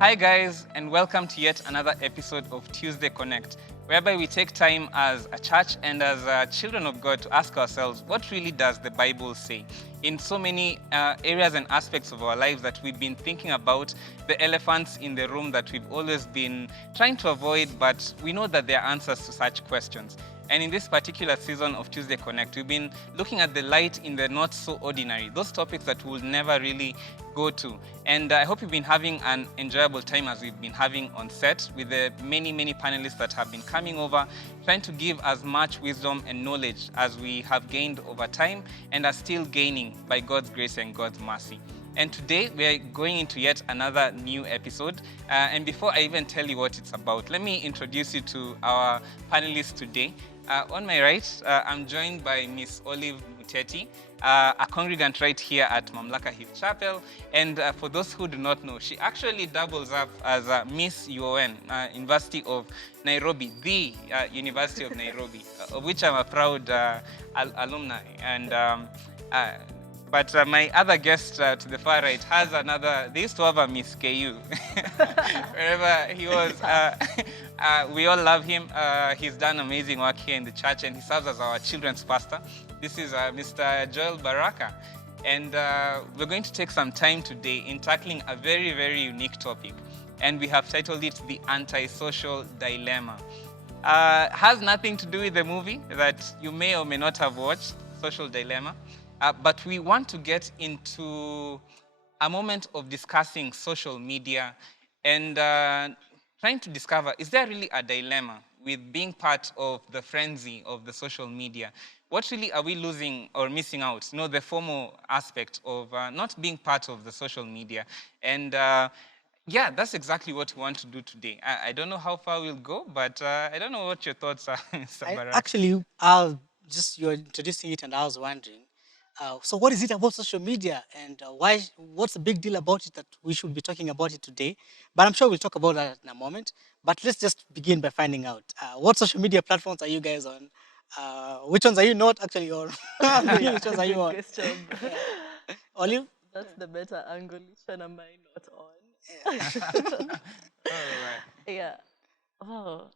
Hi, guys, and welcome to yet another episode of Tuesday Connect, whereby we take time as a church and as children of God to ask ourselves, what really does the Bible say? In so many areas and aspects of our lives that we've been thinking about, the elephants in the room that we've always been trying to avoid, but we know that there are answers to such questions. And in this particular season of Tuesday Connect, we've been looking at the light in the not so ordinary, those topics that we'll never really go to. And I hope you've been having an enjoyable time as we've been having on set with the many panelists that have been coming over, trying to give as much wisdom and knowledge as we have gained over time and are still gaining by God's grace and God's mercy. And today we are going into yet another new episode. And before I even tell you what it's about, let me introduce you to our panelists today. On my right, I'm joined by Miss Olive Muteti, a congregant right here at Mamlaka Hill Chapel. And for those who do not know, she actually doubles up as Miss UON, University of Nairobi, the University of Nairobi, of which I'm a proud alumni. And but my other guest to the far right has another, they used to have a Miss KU. Wherever he was, we all love him. He's done amazing work here in the church and he serves as our children's pastor. This is Mr. Joel Baraka. And we're going to take some time today in tackling a very unique topic. And we have titled it The Antisocial Dilemma. Has nothing to do with the movie that you may or may not have watched, Social Dilemma. But we want to get into a moment of discussing social media and trying to discover, is there really a dilemma with being part of the frenzy of the social media? What really are we losing or missing out? You know, the formal aspect of not being part of the social media. And yeah, that's exactly what we want to do today. I don't know how far we'll go, but I don't know what your thoughts are, Mr. Barak. Actually, you're introducing it, and I was wondering. So, what is it about social media, and why? What's the big deal about it that we should be talking about it today? But I'm sure we'll talk about that in a moment. But let's just begin by finding out what social media platforms are you guys on? Which ones are you not actually on? Which ones are you Good on? question. Yeah. Olive? That's the better angle. Which one am I not Yeah. on? All right. Yeah. Oh,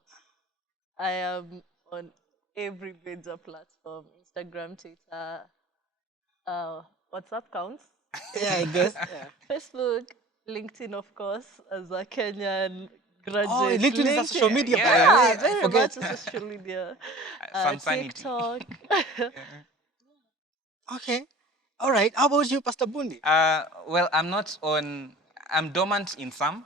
I am on every major platform: Instagram, Twitter, WhatsApp counts, Yeah, I guess. Yeah. Facebook, LinkedIn, of course, as a Kenyan Oh, graduate. LinkedIn is a social LinkedIn, media, by the Yeah. yeah, way. I very forget. much a social media. Some sanity. TikTok. Yeah. Okay. All right. How about you, Pastor Bundi? Well, I'm dormant in some.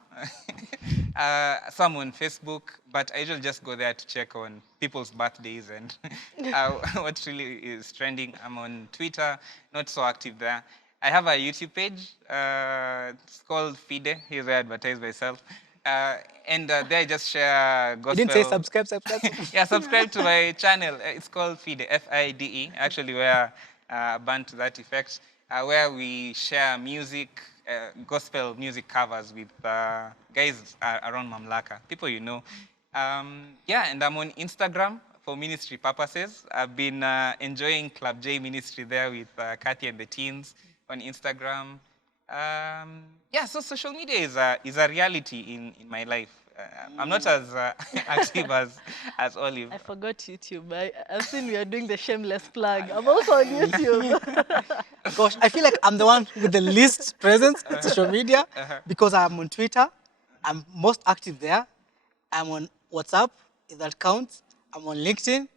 Some on Facebook, but I usually just go there to check on people's birthdays and what really is trending. I'm on Twitter, not so active there. I have a YouTube page. It's called Fide. Here's where I advertise myself. And there I just share You didn't say gospel. subscribe. Yeah, subscribe to my channel. It's called Fide, Fide. Actually, we're a band to that effect, where we share music, gospel music covers with guys around Mamlaka, people you know. Yeah, and I'm on Instagram for ministry purposes. I've been enjoying Club J ministry there with Kathy and the teens on Instagram. Yeah, so social media is a reality in my life. I'm not as active as Olive. I forgot YouTube. I've seen we are doing the shameless plug. I'm also on YouTube. Gosh, I feel like I'm the one with the least presence on social media Uh-huh. because I'm on Twitter. I'm most active there. I'm on WhatsApp, if that counts. I'm on LinkedIn.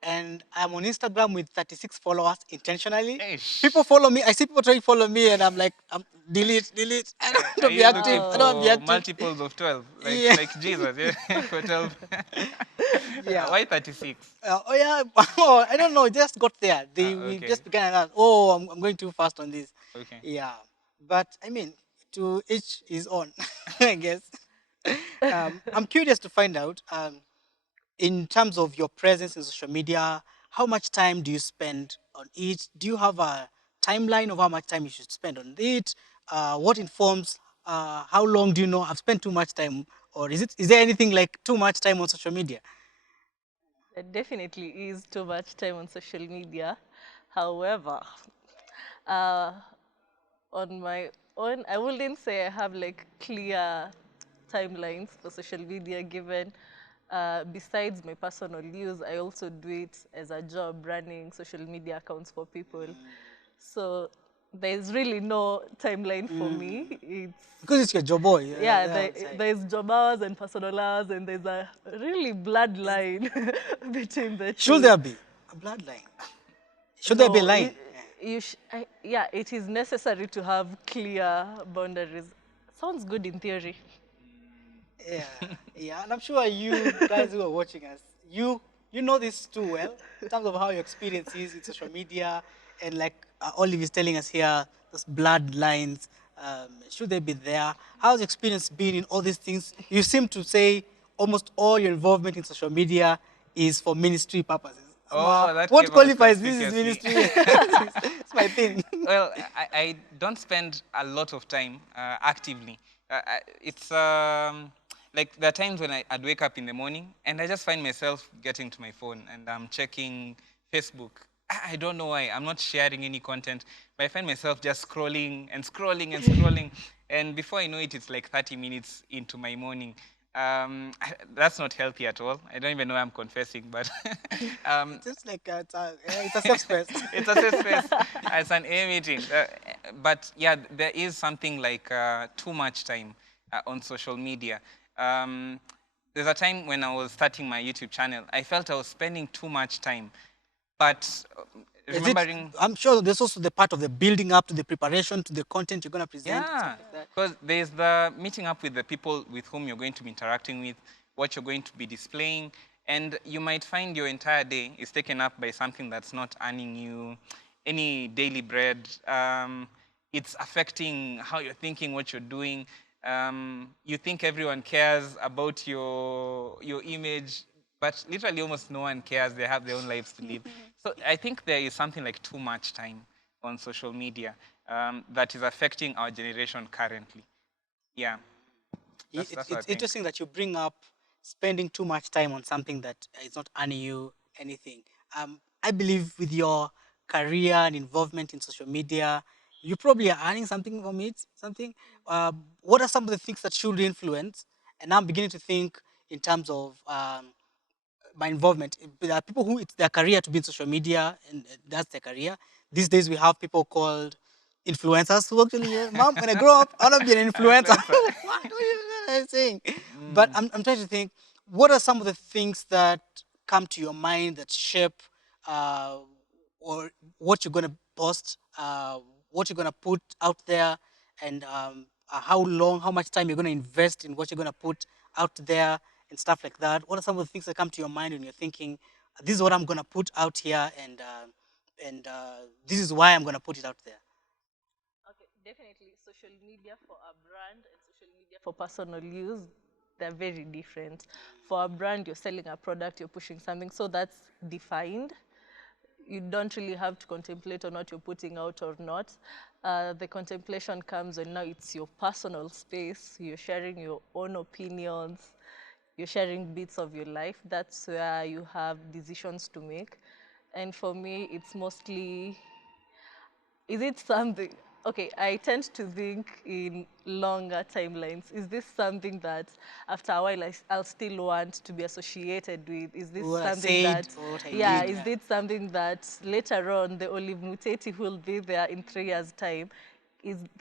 And I'm on Instagram with 36 followers intentionally. Eish. People follow me. I see people trying to follow me, and I'm like, delete. I don't want Are to be you looking active. I don't want to be Wow. for active. multiples of 12, Yeah. like Jesus? Yeah, for 12. Yeah. Why 36? Oh yeah, oh, I don't know. It just got there. We Okay, just began. Oh, I'm going too fast on this. okay. Yeah, but I mean, to each his own, I guess. I'm curious to find out, in terms of your presence in social media, how much time do you spend on it? Do you have a timeline of how much time you should spend on it? What informs? How long do you know I've spent too much time, or is there anything like too much time on social media? There definitely is too much time on social media. However, uh, on my own, I wouldn't say I have like clear timelines for social media, given besides my personal use, I also do it as a job, running social media accounts for people. So there's really no timeline for me. It's Because it's your job boy. yeah, Outside. there's job hours and personal hours, and there's a really bloodline between the Should two. there be a bloodline? Should there be a No, line? yeah, it is necessary to have clear boundaries. Sounds good in theory. Yeah, yeah, and I'm sure you guys who are watching us, you know this too well in terms of how your experience is in social media, and like Olive is telling us here, those bloodlines, should they be there? How's your experience been in all these things? You seem to say almost all your involvement in social media is for ministry purposes. Oh, that What came out qualifies this is conspicuously. ministry? It's my thing. Well, I don't spend a lot of time actively. It's like there are times when I'd wake up in the morning and I just find myself getting to my phone and I'm checking Facebook. I don't know why. I'm not sharing any content, but I find myself just scrolling and scrolling and scrolling. And before I know it, it's like 30 minutes into my morning. That's not healthy at all. I don't even know I'm confessing, but It's just like it's a safe space. it's a safe space. It's an A meeting. But yeah, there is something like too much time on social media. There's a time when I was starting my YouTube channel, I felt I was spending too much time. But remembering. I'm sure there's also the part of the building up to the preparation to the content you're going to present. Yeah, Stuff like that. because there's the meeting up with the people with whom you're going to be interacting with, what you're going to be displaying, and you might find your entire day is taken up by something that's not earning you any daily bread. It's affecting how you're thinking, what you're doing. You think everyone cares about your image, but literally almost no one cares. They have their own lives to live. So I think there is something like too much time on social media that is affecting our generation currently. Yeah, that's what I It's think. interesting that you bring up spending too much time on something that is not earning you anything. I believe with your career and involvement in social media, you probably are earning something from it. Something. What are some of the things that should influence? And I'm beginning to think in terms of my involvement. There are people who it's their career to be in social media, and that's their career. These days, we have people called influencers who actually, mom, when I grow up, I want to be an influencer. Influencer. What are you saying? But I'm trying to think, what are some of the things that come to your mind that shape uh, or what you're going to post, what you're going to put out there, and how long, how much time you're going to invest in what you're going to put out there and stuff like that? What are some of the things that come to your mind when you're thinking, this is what I'm going to put out here, and this is why I'm going to put it out there? Okay, definitely social media for a brand and social media for personal use, they're very different. For a brand, you're selling a product, you're pushing something, so that's defined. You don't really have to contemplate on what you're putting out or not. The contemplation comes when now it's your personal space, you're sharing your own opinions, you're sharing bits of your life. That's where you have decisions to make. And for me, it's mostly, is it something, okay, I tend to think in longer timelines. Is this something that after a while I'll still want to be associated with? Is this What I something said that, or what I yeah, did. is Yeah. it something that later on the Olive Muteti who will be there in 3 years' time,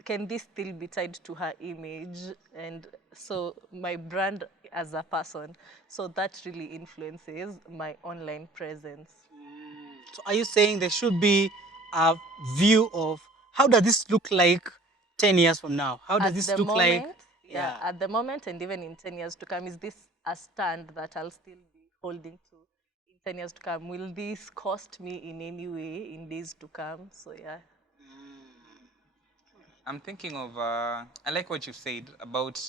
can this still be tied to her image? And so my brand as a person, so that really influences my online presence. So are you saying there should be a view of how does this look like 10 years from now? How does At this the look like? moment, yeah, Yeah. at the moment and even in 10 years to come, is this a stand that I'll still be holding to in 10 years to come? Will this cost me in any way in days to come? So, yeah. I'm thinking of, I like what you said about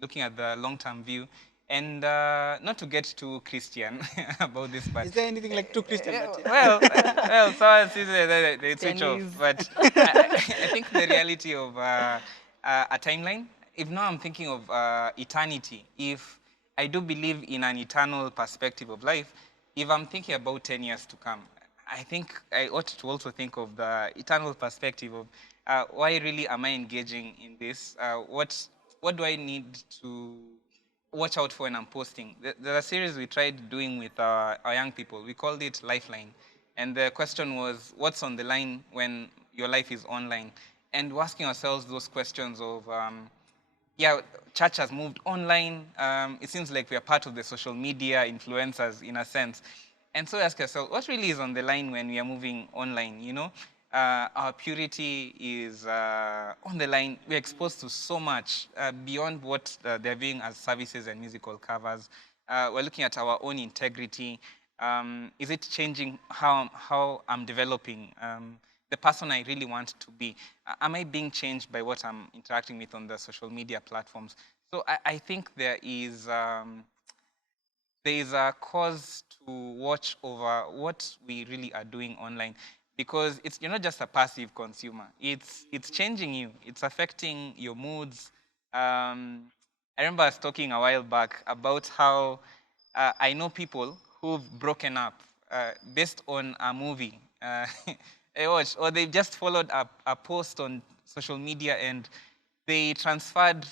looking at the long-term view, and not to get too Christian about this, but Is there anything like too Christian? well, someone says they switch off. Christianese. But I think the reality of a timeline, if now I'm thinking of eternity, if I do believe in an eternal perspective of life, if I'm thinking about 10 years to come, I think I ought to also think of the eternal perspective of why really am I engaging in this? What do I need to watch out for when I'm posting. There's a series we tried doing with our young people. We called it Lifeline. And the question was, what's on the line when your life is online? And we're asking ourselves those questions of, yeah, church has moved online. It seems like we are part of the social media influencers in a sense. And so ask yourself, what really is on the line when we are moving online? You know, our purity is on the line. We're exposed to so much beyond what they're viewing as services and musical covers. We're looking at our own integrity. Is it changing how I'm developing? The person I really want to be? Am I being changed by what I'm interacting with on the social media platforms? So I think there is a cause to watch over what we really are doing online, because you're not just a passive consumer. It's changing you. It's affecting your moods. I remember I was talking a while back about how I know people who've broken up based on a movie I watched, or they just followed a post on social media and they transferred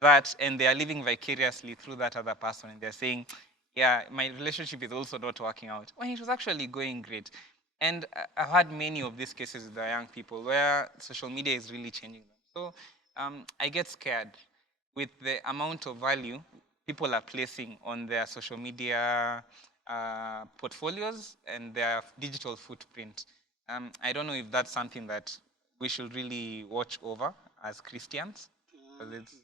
that and they are living vicariously through that other person. And they're saying, yeah, my relationship is also not working out, when it was actually going great. And I've had many of these cases with the young people where social media is really changing them. So I get scared with the amount of value people are placing on their social media portfolios and their digital footprint. I don't know if that's something that we should really watch over as Christians.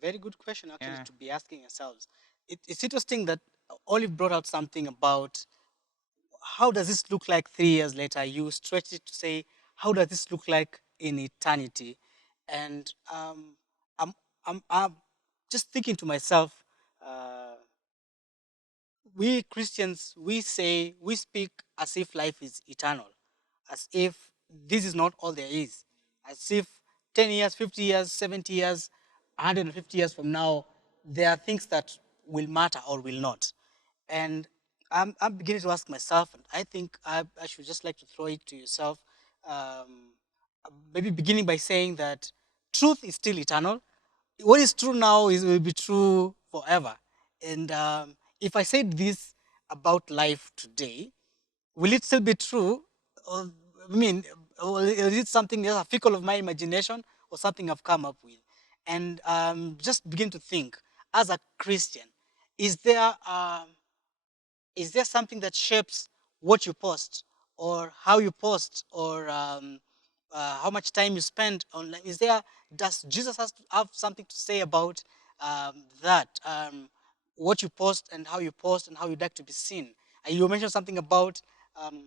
Very good question, actually, Yeah. to be asking yourselves. It's interesting that Olive brought out something about how does this look like 3 years later. You stretched it to say, how does this look like in eternity? And I'm, I'm just thinking to myself, uh, we Christians, we speak as if life is eternal, as if this is not all there is, as if 10 years, 50 years, 70 years, 150 years from now, there are things that will matter or will not. And I'm beginning to ask myself, and I think I should just like to throw it to yourself, um, maybe beginning by saying that truth is still eternal. What is true now is will be true forever. And if I said this about life today, will it still be true? Or, I mean, or is it something that's a fickle of my imagination or something I've come up with? And just begin to think, as a Christian, is there is there something that shapes what you post or how you post or how much time you spend online? Is there, does Jesus has to have something to say about that? What you post and how you post and how you'd like to be seen. You mentioned something about um,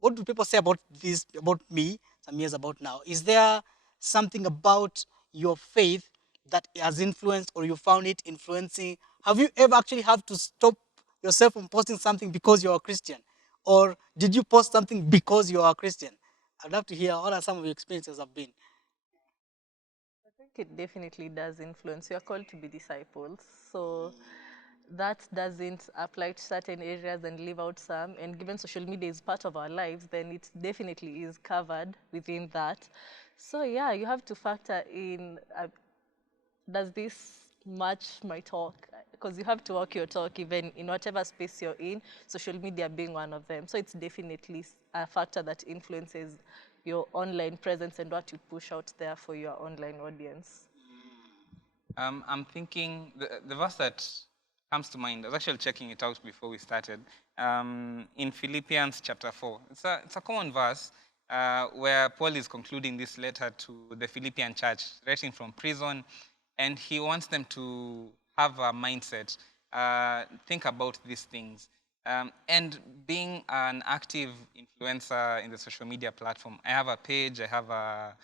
what do people say about this, about me, some years about now? Is there something about your faith that has influenced or you found it influencing? Have you ever actually had to stop yourself from posting something because you're a Christian? Or did you post something because you are a Christian? I'd love to hear what are some of your experiences have been. I think it definitely does influence. You are called to be disciples. So that doesn't apply to certain areas and leave out some. And given social media is part of our lives, then it definitely is covered within that. So yeah, you have to factor in, does this match my talk? Because you have to walk your talk even in whatever space you're in, social media being one of them. So it's definitely a factor that influences your online presence and what you push out there for your online audience. I'm thinking the verse that comes to mind. I was actually checking it out before we started. In Philippians chapter 4, it's a common verse where Paul is concluding this letter to the Philippian church, writing from prison, and he wants them to have a mindset, think about these things. And being an active influencer in the social media platform, I have a page, I have a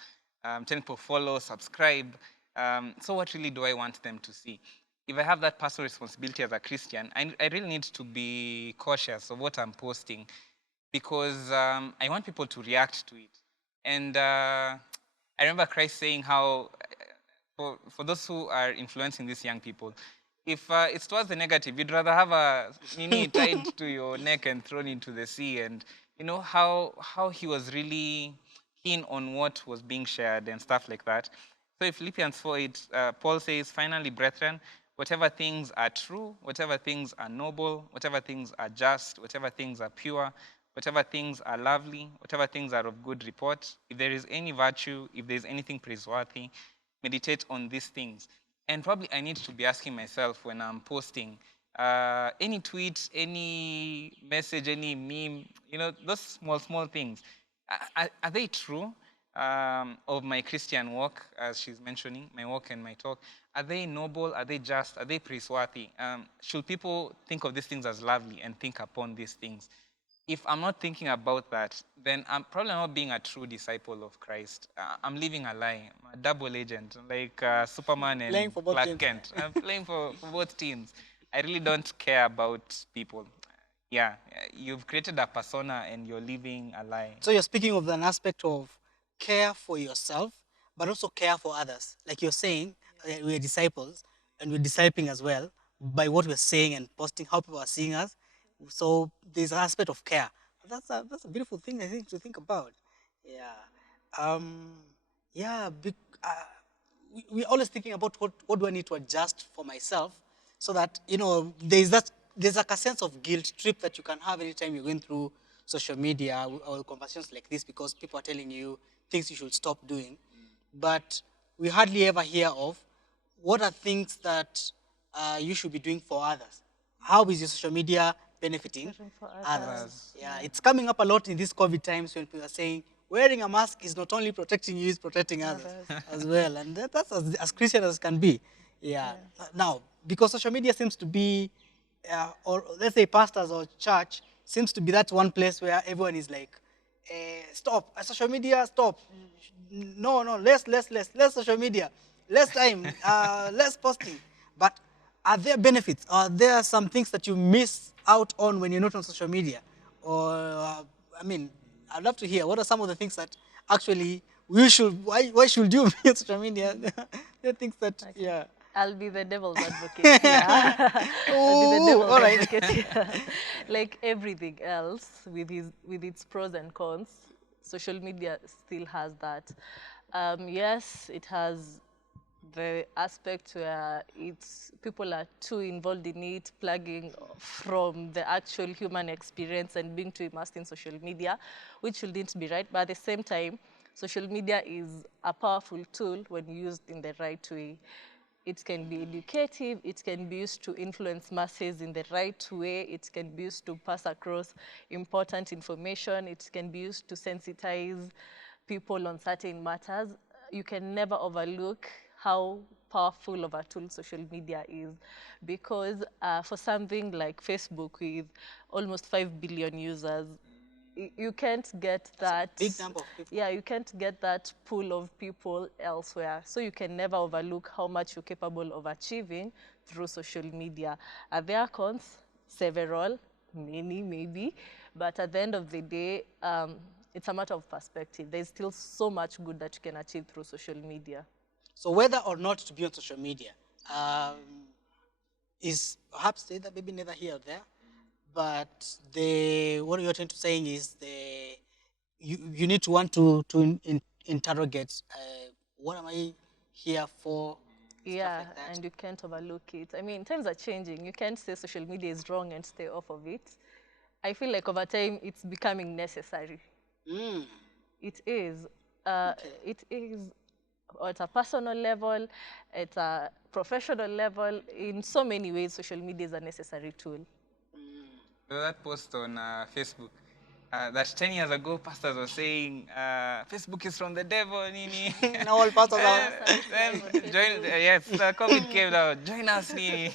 10 people follow, subscribe. So what really do I want them to see? If I have that personal responsibility as a Christian, I really need to be cautious of what I'm posting, because I want people to react to it. And I remember Christ saying how, for those who are influencing these young people, if it's towards the negative, you'd rather have a nini tied to your neck and thrown into the sea. And you know how he was really keen on what was being shared and stuff like that. So in Philippians 4:8, Paul says, "Finally, brethren, whatever things are true, whatever things are noble, whatever things are just, whatever things are pure, whatever things are lovely, whatever things are of good report, if there is any virtue, if there is anything praiseworthy, meditate on these things. And probably I need to be asking myself when I'm posting any tweet, any message, any meme, those small things, are they true? Of my Christian walk, as she's mentioning, my walk and my talk, are they noble? Are they just? Are they praiseworthy? Should people think of these things as lovely and think upon these things? If I'm not thinking about that, then I'm probably not being a true disciple of Christ. I'm living a lie. I'm a double agent, like Superman Playing and for both Clark teams. Kent. I'm playing for both teams. I really don't care about people. Yeah, you've created a persona and you're living a lie. So you're speaking of an aspect of care for yourself, but also care for others. Like you're saying, we're disciples and we're discipling as well by what we're saying and posting, how people are seeing us. So there's an aspect of care. That's a beautiful thing, I think, to think about. Yeah. Um, yeah. We're always thinking about what do I need to adjust for myself so that, there's like a sense of guilt trip that you can have anytime you're going through social media or conversations like this because people are telling you things you should stop doing. But we hardly ever hear of what are things that you should be doing for others. How is your social media benefiting Caring for others? others. Yeah, it's coming up a lot in these COVID times when people are saying wearing a mask is not only protecting you, it's protecting others as well. And that's as Christian as can be. Yeah. Now, because social media seems to be, or let's say pastors or church, seems to be that one place where everyone is like, stop, social media, stop. No, less social media, less time, less posting. But are there benefits? Are there some things that you miss out on when you're not on social media? Or, I'd love to hear what are some of the things that actually why should you be on social media? There are things that, yeah. I'll be the devil's advocate here. I'll be the Ooh, devil's all right. advocate here. Like everything else, with its pros and cons, social media still has that. Yes, it has the aspect where people are too involved in it, plugging from the actual human experience and being too immersed in social media, which shouldn't be right. But at the same time, social media is a powerful tool when used in the right way. It can be educative, it can be used to influence masses in the right way, it can be used to pass across important information, it can be used to sensitize people on certain matters. You can never overlook how powerful of a tool social media is, because for something like Facebook with almost 5 billion users, you can't get that big number of people. Yeah, you can't get that pool of people elsewhere, so you can never overlook how much you're capable of achieving through social media. There are cons, several, many maybe, but at the end of the day, it's a matter of perspective. There's still so much good that you can achieve through social media. So whether or not to be on social media is perhaps either maybe neither here or there. But what you're trying to saying is you need to want to interrogate what am I here for? Yeah, Stuff like that. and you can't overlook it. I mean, times are changing. You can't say social media is wrong and stay off of it. I feel like over time it's becoming necessary. It is. It is at a personal level, at a professional level. In so many ways, social media is a necessary tool. That post on Facebook that 10 years ago pastors were saying Facebook is from the devil. Nini. Now all pastors are. Then yes, COVID came out. Join us, Nini.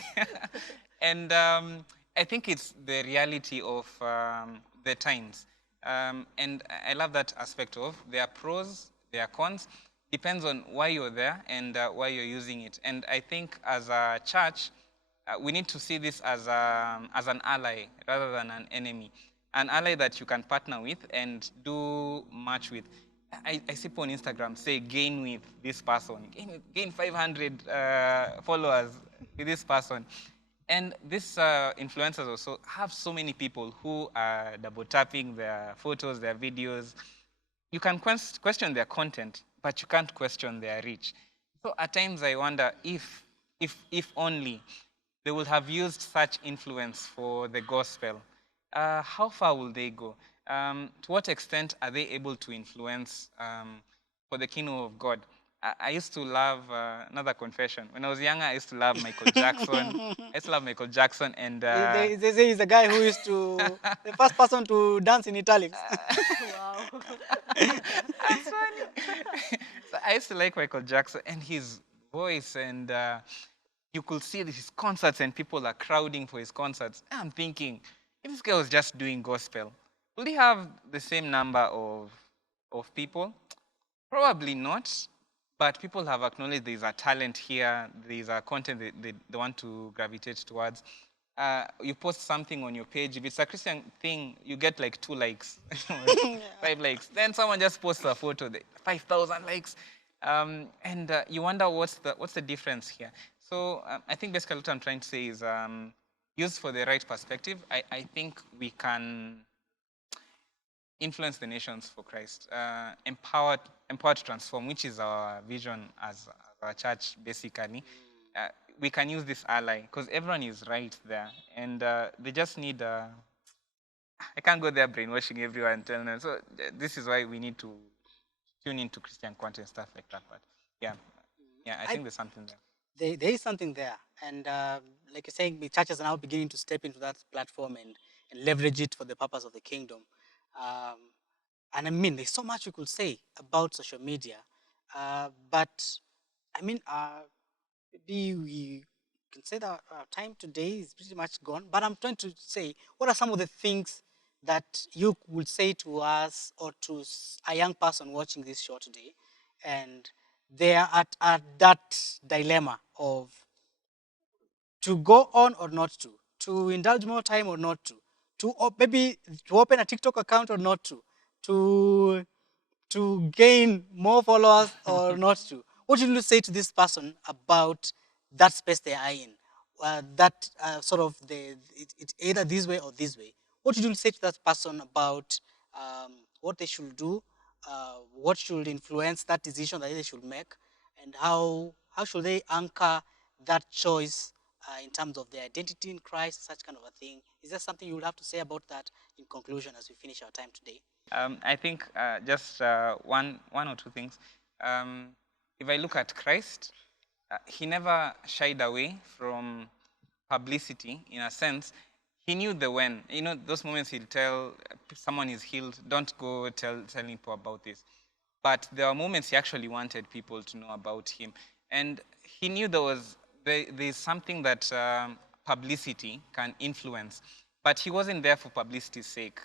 And I think it's the reality of the times. And I love that aspect of there are pros, there are cons. Depends on why you're there and why you're using it. And I think as a church, we need to see this as an ally rather than an enemy. An ally that you can partner with and do much with. I see people on Instagram say gain with this person, gain 500 followers with this person. And these influencers also have so many people who are double tapping their photos, their videos. You can question their content, but you can't question their reach. So at times I wonder if if only they would have used such influence for the gospel, how far will they go? To what extent are they able to influence for the kingdom of God? I used to love another confession. When I was younger, I used to love Michael Jackson. I used to love Michael Jackson, and They say he's the guy who used to, the first person to dance in italics. Wow. that's funny. So I used to like Michael Jackson and his voice, and you could see his concerts, and people are crowding for his concerts. And I'm thinking, if this guy was just doing gospel, will he have the same number of people? Probably not. But people have acknowledged there's a talent here, there's a content they want to gravitate towards. You post something on your page. If it's a Christian thing, you get like 2 likes, 5 likes. Then someone just posts a photo, 5,000 likes, and you wonder what's the difference here. So I think basically what I'm trying to say is used for the right perspective. I think we can influence the nations for Christ, empower to transform, which is our vision as our church, basically. We can use this ally because everyone is right there, and they just need. I can't go there brainwashing everyone, telling them. So this is why we need to tune into Christian content, stuff like that. But yeah, I think there's something there. There is something there, and like you're saying, the churches are now beginning to step into that platform and leverage it for the purpose of the kingdom. Um, and I mean, there's so much we could say about social media, but I mean, maybe we can say that our time today is pretty much gone. But I'm trying to say, what are some of the things that you would say to us or to a young person watching this show today, and they are at that dilemma of to go on or not to indulge more time or not to maybe to open a TikTok account or not to gain more followers or not to. What should you say to this person about that space they are in? That sort of it's either this way or this way. What should you say to that person about what they should do, what should influence that decision that they should make, and how should they anchor that choice in terms of their identity in Christ, such kind of a thing? Is there something you would have to say about that in conclusion as we finish our time today? I think just one or two things. If I look at Christ, he never shied away from publicity. In a sense, he knew the when. You know, those moments he'll tell someone is healed, don't go telling people about this. But there are moments he actually wanted people to know about him, and he knew there's something that publicity can influence. But he wasn't there for publicity's sake.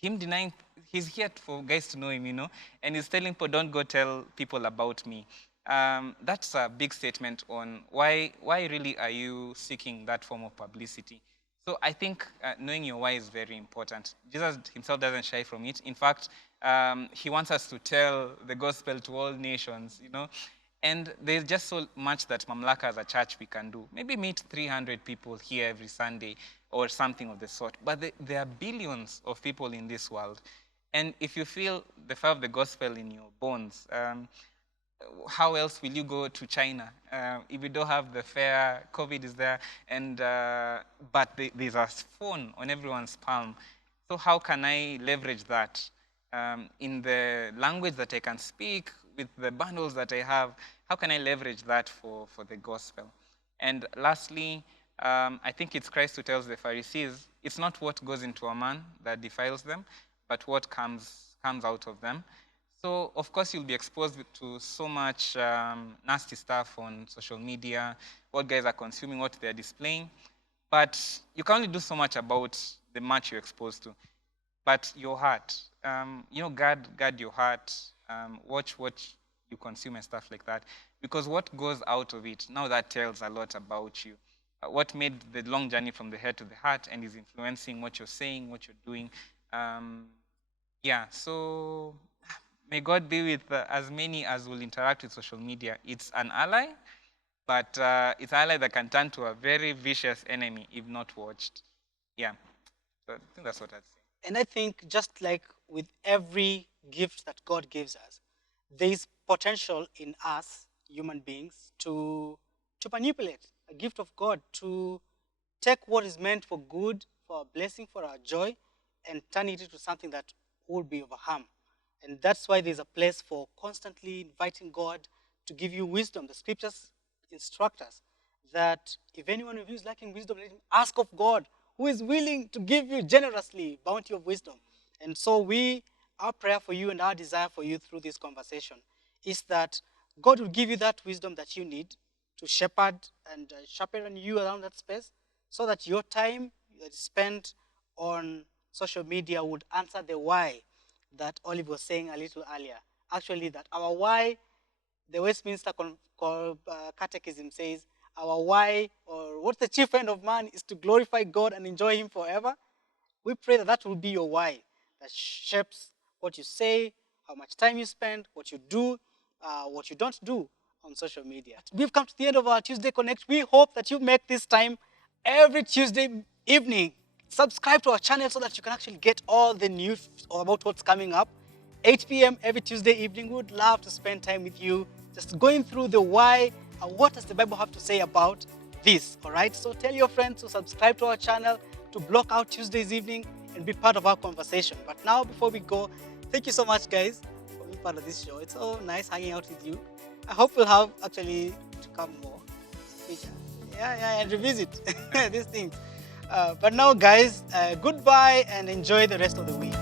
Him denying, he's here for guys to know him, and he's telling people, don't go tell people about me. That's a big statement on why really are you seeking that form of publicity. So I think knowing your why is very important. Jesus himself doesn't shy from it. In fact, he wants us to tell the gospel to all nations, And there's just so much that Mamlaka as a church we can do. Maybe meet 300 people here every Sunday or something of the sort. But there are billions of people in this world. And if you feel the fire of the gospel in your bones, how else will you go to China if you don't have the fair? COVID is there, and but there's a phone on everyone's palm. So how can I leverage that in the language that I can speak with the bundles that I have? How can I leverage that for the gospel? And lastly, I think it's Christ who tells the Pharisees, it's not what goes into a man that defiles them, but what comes out of them. So, of course, you'll be exposed to so much nasty stuff on social media, what guys are consuming, what they're displaying. But you can only do so much about the much you're exposed to. But your heart, guard your heart, watch what you consume and stuff like that. Because what goes out of it, now that tells a lot about you. What made the long journey from the head to the heart and is influencing what you're saying, what you're doing. So may God be with as many as will interact with social media. It's an ally, but it's an ally that can turn to a very vicious enemy if not watched. Yeah, so I think that's what I'd say. And I think just like with every gift that God gives us, there is potential in us, human beings, to to manipulate a gift of God, to take what is meant for good, for our blessing, for our joy, and turn it into something that will be of harm. And that's why there's a place for constantly inviting God to give you wisdom. The scriptures instruct us that if anyone of you is lacking wisdom, let him ask of God, who is willing to give you generously bounty of wisdom. And so our prayer for you and our desire for you through this conversation is that God will give you that wisdom that you need to shepherd and sharpen you around that space, so that your time that is spent on social media would answer the why that Olive was saying a little earlier. Actually, that our why, the Westminster Catechism says, our why, or what's the chief end of man, is to glorify God and enjoy Him forever. We pray that that will be your why, that shapes what you say, how much time you spend, what you do, what you don't do on social media. We've come to the end of our Tuesday Connect. We hope that you make this time every Tuesday evening. Subscribe to our channel so that you can actually get all the news about what's coming up. 8 p.m. every Tuesday evening. We would love to spend time with you, just going through the why and what does the Bible have to say about this, all right? So tell your friends to subscribe to our channel, to block out Tuesdays evening and be part of our conversation. But now, before we go, thank you so much, guys, for being part of this show. It's so nice hanging out with you. I hope we'll have actually to come more future. Yeah, and revisit these things. But now, guys, goodbye and enjoy the rest of the week.